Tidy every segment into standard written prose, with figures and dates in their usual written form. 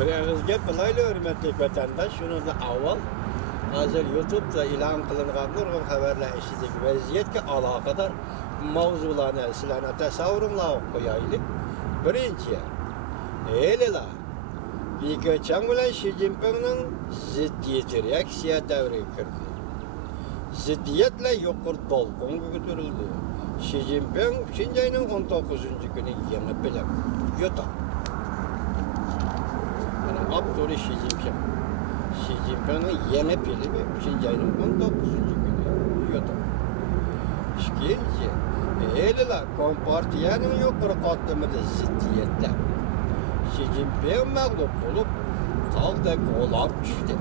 Birinizga bilayli hürmetli vatandaş, şunu da avval hazır YouTube'da ilan kılınan nurgun haberler eşitlik vaziyetke alakadar mavzularına, silahına tasavvurumla koyaylık. Birinci, eylila, Li-Keqiang bilen Xi Jinping'nin ziddiyeti reaksiya devreye kirdi. Ziddiyetle yuqur dolgun götürüldü. Xi Jinping Xinjiang'ın 19. günü yeni bilim yutar. Abdurrahman Xi Jinping. Xi Jinping'in yeni bilimi Xinjiang'ın 19. günü yutar. İkinci, eylila Kompartiyanın yuqur katlamada ziddiyetler. Xi Jinping mağlup olup tağda olap düştü.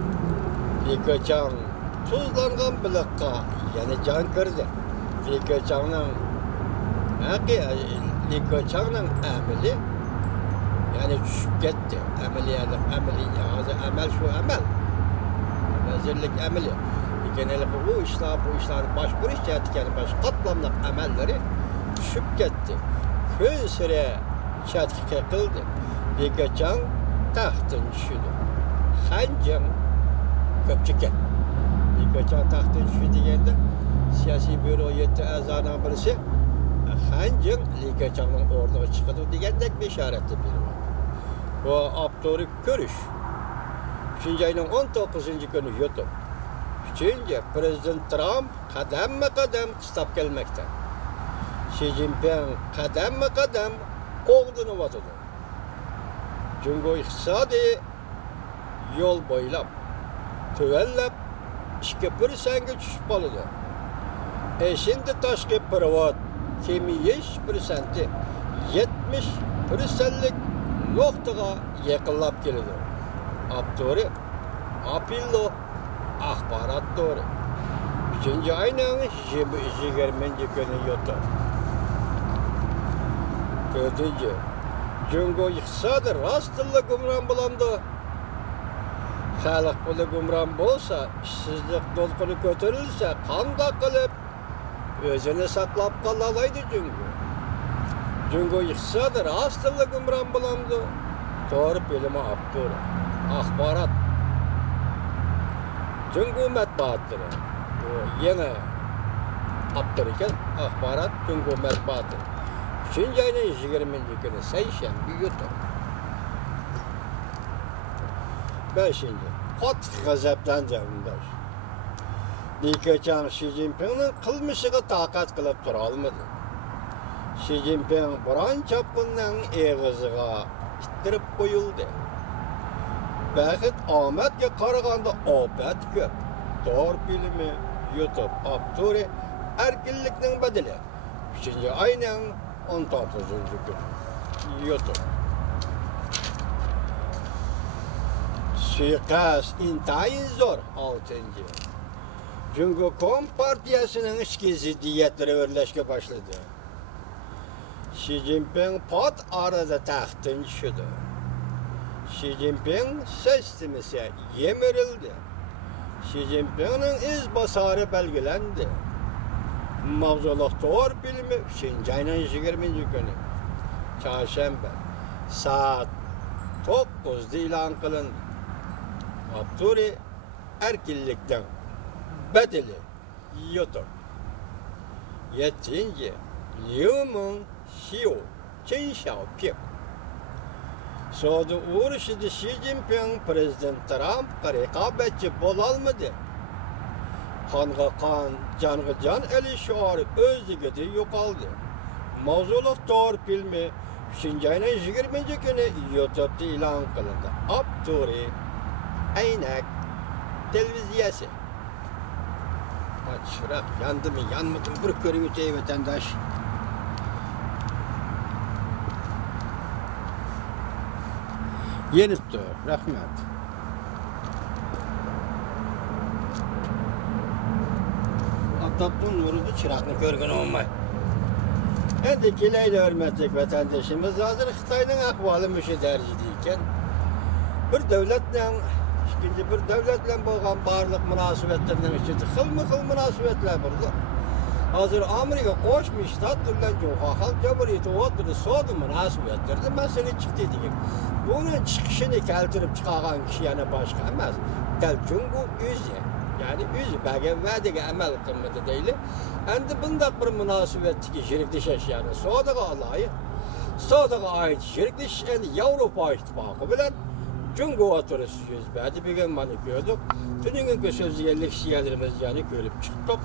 Li-Keqiang tuzlangan bilikka yana can kirdi. Li-Keqiang'ning amali yani tushib ketdi. Amal şu amal. Vazirlik amali. Genel bu işlerin başvuruş cihetken baş katlamlıq amalları tushib ketdi. Ko'z sira chatga qildi. Li-Keqiang taxtdan tushdi. Xanjiang ko'pchilik Li-Keqiang taxtdan tushdi deganda siyosiy byuro 7 a'zoning birisi Xanjiang Li-Keqiangning o'rniga chiqadi degandek bishoratni berdi. Bu abtori ko'rish. Xinjiangning 19. kuni yutib. Uchinchi, Prezident Trump qadamma-qadam qistab kelmoqda. Xi Jinping qadamma-qadam qo'g'dinib o'tadi. Jungo iqtisodiy yo'l bo'ylab tuvallab 2%ga tushib qoladi. Şimdi tashqi privat kemiyish %70% nuqtaga yaqinlab keladi. Abduri Apillo axborot to'g'ri. 3-oyning 20 kuni yo'tal. 4. Jungo iqtisodi rostilla gumron bo'ladi. Xalq puli gumron bo'lsa, ishsizlik to'lqini ko'tarilsa, qanday qilib o'zini saqlab qola oladi Jungo? Jungo iqtisodi rostilla gumron bo'ladi. To'g'ri bilimi abdur. Axborot. Jungo matbuotlari. Bu yana abdur ekan, axborot Jungo matbuoti. 3-oyning 20 kuni seshanba yo'tal. 5. Qattiq g'azablandi undash. Li-Keqiang Xi Jinping'ning qilmishiga taqat qilib tura olmadi. Xi Jinping biron chapqunning eg'iziga ittirib qo'yildi. Baxit omadga qaraganda ofat ko'p. To'g'ri bilimi yutib abduri erkinlikning badili. 3-oyning 19. kuni yutib. Suiqasd intayin zo'r. 6. Jungo Kompartiyasining ichki ziddiyatlari o'rlashga boshladi. Xi Jinping pot orada taxtdan tushdi. Xi Jinping sistemasi yemirildi. Xi Jinpingning izbosari belgilandi. Mavzuliq to'g'ri bilimi 3-oyning 20 kuni chorshanba soat 9 da e'lon qilindi. Abduri erkinlikten bedeli yotur. 7. Liu Mengxiu, Chen Xiaoping. So'da urushida Xi Jinping Prezident Trumpga raqobatchi bo'lolmadi. Qonga qon, jonga jon shiori o'zligida yo'qoldi. Mavzuliq to'g'ri filmi 3-oyning 20 kuni YouTube'da e'lon qilindi. Abduri aynak televiziyasi. Chiroq yandimi, yanmadim bir ko'rib o'tay vatandosh. Yenibdi, rahmat. Otabning nurida chiroqni ko'rgan olmay. Endi kelayli hurmatli vatandoshimiz, hozir Xitoyning ahvoli mushu darajada ekan. Bir davlatning ikkinchi bir davlat bilan bo'lgan barliq munosabatlarning ichida xilma-xil munosabatlar bor. Hazır Amerika Qo'shma Shtatlar bilan Xalq Jamhuriyati o'rtasida savdo munosabatlarida masala chiqdi degan. Buni chiqishini keltirib chiqargan kishi yana boshqa emas. Jungo o'zi, ya'ni o'zi bergan va'daga amal qilmadi deyli. Endi bunday bir munosabatdagi sheriklash, ya'ni savdoga aloyiq, savdoga oid sheriklash endi Yevropa Ittifoqi bilan Jungo o'rtasida yuz berdi degan mana ko'rdik. Bugungi so'zga leksiyalarimiz yani ko'rib chiqdik.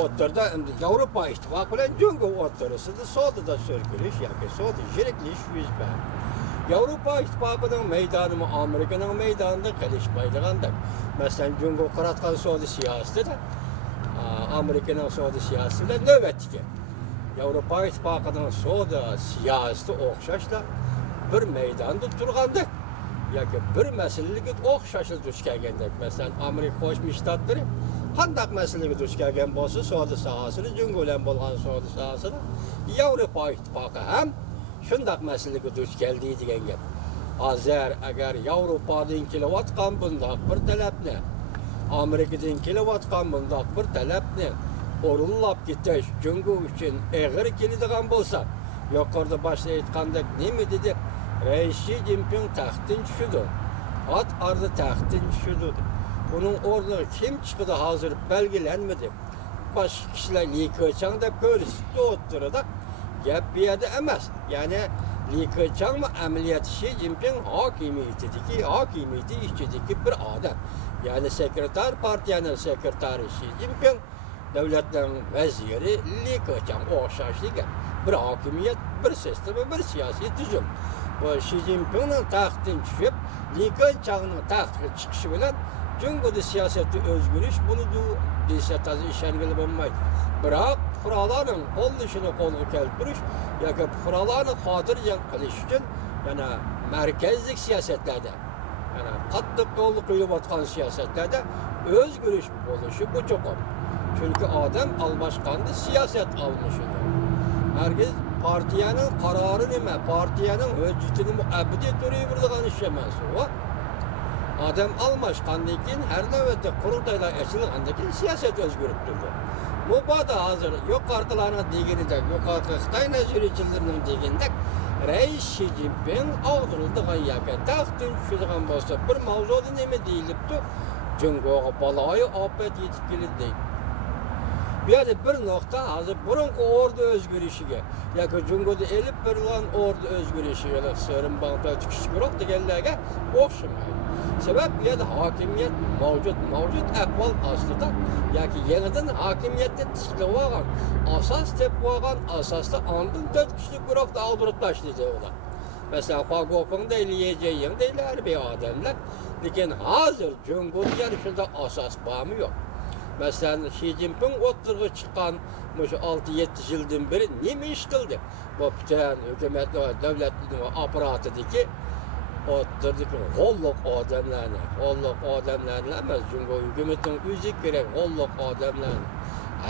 O'rtada endi Yevropa Ittifoqi bilan Jungo o'rtasida savdoda so'rgilish yoki savdo sheriklash yuz berdi. Yevropa İttifaqının meydanı Amerika'nın meydanında qilishmaydiganda. Masalan, Jungo qaratgan savdo siyosatida Amerika'nın savdo siyosatida navbatga. Yevropa İttifaqının savdo siyosati o'xshashla bir meydanda turganda yoki bir masalaga o'xshashla duch kelganda, masalan, Amerika Qo'shma Shtatlari qanday masalaga duch kelgan bo'lsa, savdo sohasida Jungo bilan bo'lgan savdo sohasida Yevropa İttifaqi ham shundaq masalaga duch keldi degan gap. Hozir agar Yevropadan kelayotgan bundoq bir talabni, Amerikadan kelayotgan bundoq bir talabni o'rinlab ketish Jungo uchun og'ir keladigan bo'lsa, yuqorida boshda aytgandek nima dedi? Rais Xi Jinping taxtdan tushdi. At ardı taxtdan tushdi. Uning o'rniga kim chiqdi hozir belgilanmadi. Boshqa kishilar Li-Keqiang deb ko'rsatdi o'tirdi. Gap bu yerda emas. Ya'ni Li-Keqiang amaliyat Xi Jinping hokimiyati ichidagi bir odam. Ya'ni sekretar partiyaning sekretari Xi Jinping, davlatning vaziri Li-Keqiang o'xshashliga bir hokimiyat, bir sistem, bir siyosiy tuzum. Bu Xi Jinpingning taxtdan tushib, Li-Keqiangning taxtga chiqishi bilan Jungo'da siyosatda o'zgarish bo'ladi desa tazi ishongili bo'lmaydi. Biroq fuqarolarning qo'llashini qo'lga keltirish yoki fuqarolarni xotirjam qilish uchun yana markazlik siyosatlarda, yana qattiq qo'lga qo'yilayotgan siyosatlarda o'zgarish bo'lishi bu cho'qim. Chunki odam almashganda siyosat almashidir. Hargiz partiyaning qarori nima, partiyaning hujjatini muabbadiy turaveradigan ish emas u. Adam almashgandan keyin har navbatda qurultaylar ochilgandan keyin siyosat o'zgarib turdi. Mubada hozir yuqoridalarning deganidek, yuqorida Xitoy nazariyachilarining deganidek, Rais Xi Jinping og'dirildigan yoki taxtdan tushadigan bo'lsa, bir mavzuda nima deyilibdi? Jungoga baloyi ofat yetib keldi. Bu yerda bir nuqta hozir burungi o'rda o'zgarishiga yoki Jungoda elib berilgan o'rda o'zgarishiga So'rinbonda chiqish kerak deganlarga o'xshamaydi. Sebab bu yerda hokimiyat mavjud ahvol ostida yoki yangidan hokimiyatni tiklab olgan, asos tepib olgan asosda ondan 4 kishilik guruhda oldirib tashlaydi ular. Masalan, Huagoping deyli, Yejeying deyli harbiy odamlar. Lekin hozir Jungoda yana shunda asos bormi yo'q. Masalan, Xi Jinping o'tirg'i chiqqan 6-7 yildan beri nima ish qildi? Bu butun hukumat va davlatning apparatidagi o'tirdiki g'olliq odamlarni emas, Jungo hukumatining o'zi kerak g'olliq odamlarni,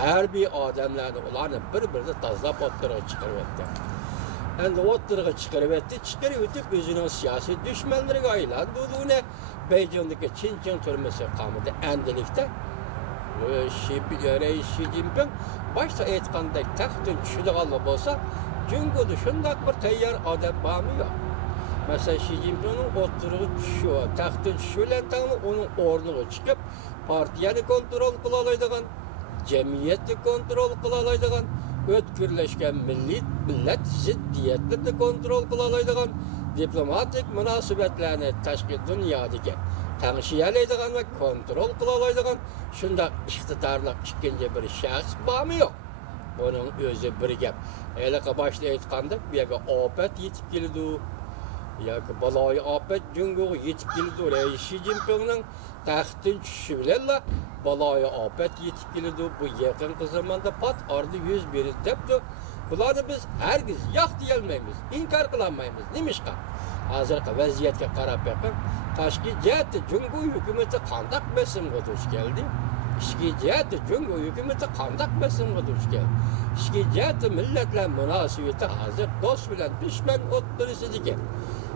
harbiy odamlarni ularni bir-birida tozalab o'tirg'i chiqaryapti. Endi o'tirg'i chiqarib o'tib o'zining siyosiy dushmanlariga aylandi. Uni Beijingdagi Qincheng turmasi qamida endilikda Rais Xi Jinping başta aytgandek taxtdan tushadigan bo'lsa, Jungoda shunday bir tayyor odam bormi yo'q? Masalan, Xi Jinpingning o'tirg'i tushishi, taxtdan tushishi bilan uning o'rniga chiqib, partiyani kontrol qila oladigan, jamiyatni kontrol qila oladigan, o'tkirlashgan millat ziddiyatlarni kontrol qila oladigan, diplomatik munosabatlarni tashqi dunyodagi tanishiyaladigan va kontrol qila oladigan shunday iqtidorli ikkinchi bir shaxs bormi yo'q? Buning o'zi bir gap. Eliqa boshda aytgandek, bu yerga ofat yetib keldi. Yoki baloyi ofat Jungoga yetib keldi. Rais Xi Jinpingning taxtdan tushishi bilan baloyi ofat yetib keldi. Bu yaqinqi zamonda pat orada yuz berdi debdi. Bularni biz hargiz yo'q deyolmaymiz, inkor qilolmaymiz. Nimishqa? Hozirgi vaziyatga qarab boqing, tashqi jihatda Jungo hukumati qanday bosimga duch keldi? Ichki jihatda Jungo hukumati qanday bosimga duch keldi? Ichki jihatda millatlar munosabati hozir do'st bilan dushman o'tirisidagi,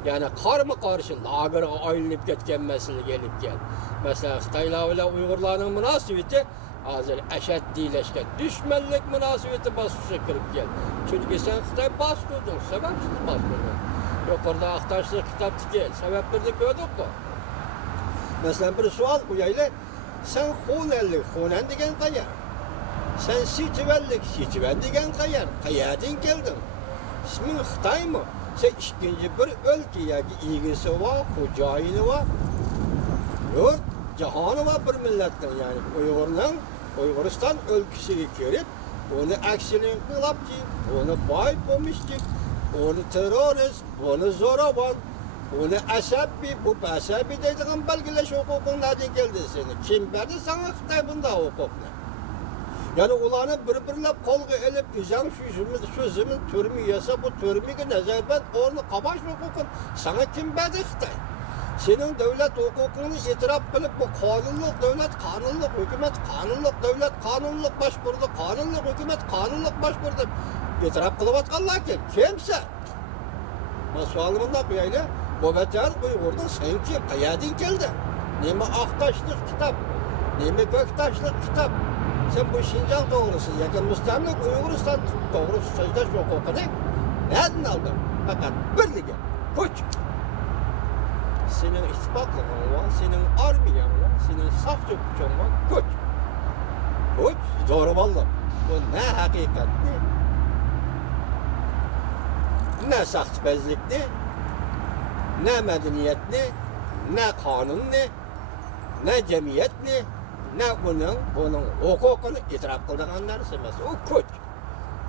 ya'ni qarama-qarshi lagerga aylanib ketgan masalaga kelib keldi. Masalan, Xitoylar bilan Uyg'urlarning munosabati hozir ashaddiylashgan dushmanlik munosabati bosqichiga kirib keldi. Chunki sen Xitoy bosqinding, sababsiz bosqinding. Yuqorida Aqtoshlik kitobdagi sabablarni ko'rdikku. Masalan, bir savol qo'yaylik. Sen Xonan degan qayer? Sen Sichuan degan qayer? Qayerdan kelding? İsmin Xitoymi? Sen ikkinchi bir o'lka yoki egisi va xo'jayini va yo'q, jahoni va bir millatdan, ya'ni Uyg'uriston o'lkasiga kelib, uni aksiyalar qilibdi, uni boy bo'lmishdi, uni terrorist, uni zo'ravon, uni asabiy, bu asabiy deydigan belgilash huquqing nereden keldi seni? Kim berdi sana Xitoy bunday huquqni? Yani ularni bir-birlab qo'lga elib, o'zing shu turmi yasa, bu turmiga nazarban o'rni qabash huquqin sana kim berdi Xitoy? Senin devlet hukukunu itiraf qilib, bu qonunluq davlat, qonunluq hukumat, qonunluq davlat, qonunluq boshqurdi, qonunluq hukumat, qonunluq boshqurdi itiraf qilayotganlar kim? Kimsa? Men savolimni qo'yaylik. Bu vatan Uyg'urdan sen kim? Qayerdan keldi? Nima Aqtoshlik kitob? Nima Ko'ktoshlik kitob? Sen bu Şinjan doğrusu, yoki mustamlik Uyg'uriston to'g'risi so'zlash huquqini nereden aldın? Fakat birligi, kuch. Senin ittifaqlig'ing var, senin armiyan var, senin saqchi kuching var, kuch. Kuch, zo'ravonlik. Bu ne haqiqatni, ne saxtibazlikni, ne medeniyetni, ne kanunni, ne cemiyetni, ne bunun hukukunu itiraf kıldıgan narsa emas. O kuch.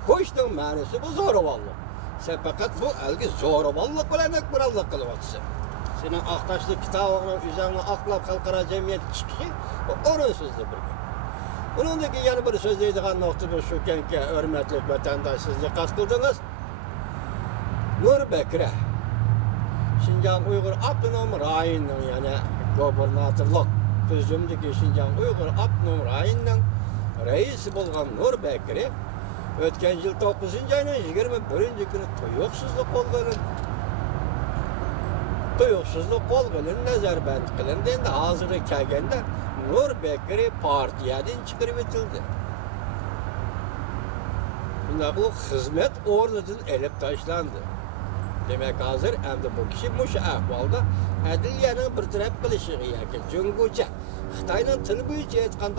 Kuchning ma'nosi bu zo'ravonlik. Sen fakat bu elgi zo'ravonlik bilan hukmronlik qilyapsan. Senin Aqtoshlik kitobingni o'zingni aqlab xalqaro jamiyat chiqishi o'rinsizdir birga. Buningdagi yana bir so'z deydigan nuqta shuki, hurmatli vatandosh, siz diqqat qildingiz. Nurbekra Şinjan Uyg'ur Abtonom rayonining yana gubernatorlik tuzumdagi Şinjan Uyg'ur Abtonom rayonining raisi bo'lgan Nurbekra o'tgan yil 9-oyning 21-kuni tuyuqsizlik qo'lg'ilin nazarband qilindi. Endi hozirga kelganda Nurbekra partiyadan chiqarib etildi. Bunday xizmat o'rnidan elib tashlandi. Demek hazır endi bu kishi mushu ahvolda adliyaning bir taraf qilishiga yoki jungucha Xitoyning tili bo'yicha aytganda